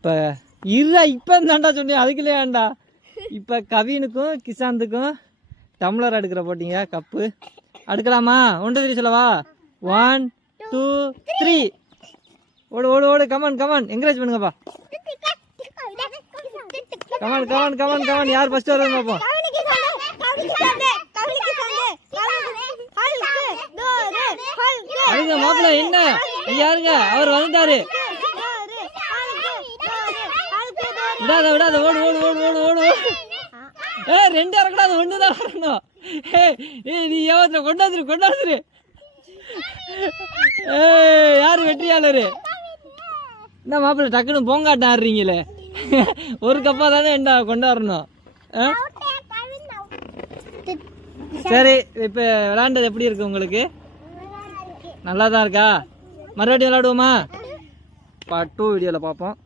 இப்போ இருடா இப்போ தாண்டா சொன்னேன் அதுக்குள்ளேயாண்டா. இப்போ கவினுக்கும் கிஷாந்துக்கும் டம்ளர் அடுக்கிற போட்டிங்க, கப்பு அடுக்கலாமா? 1 2 3 சொல்லவா? 1 2 3. ஓடு ஓடு ஓடு. கமான் கமான், என்கரேஜ் பண்ணுங்கப்பா. Come on come on come on come on. யார் ஃபர்ஸ்ட் வரணும் பார்ப்போம். அதுங்க மாப்பிள்ள என்ன யாருங்க அவர் வந்துட்டாரு. விடாத விடாத, ஓடு ஓடு ஓடு ஓடு ஓடு. 2 இறக்கூடாது, 1 தான் வரணும். நீ ஏவத்துல கொண்டாந்துரு. யாரு வெற்றியாளரு? என்ன மாப்பிள்ள டக்குன்னு போங்காட்டம் ஆடுறீங்களே. ஒரு கப்பா தானே என்ன கொண்டாடணும். சரி, இப்போ விளையாண்டது எப்படி இருக்கு உங்களுக்கு? நல்லா தான் இருக்கா? மறுபடியும் விளையாடுவோமா? பார்ட் 2 வீடியோவில் பார்ப்போம்.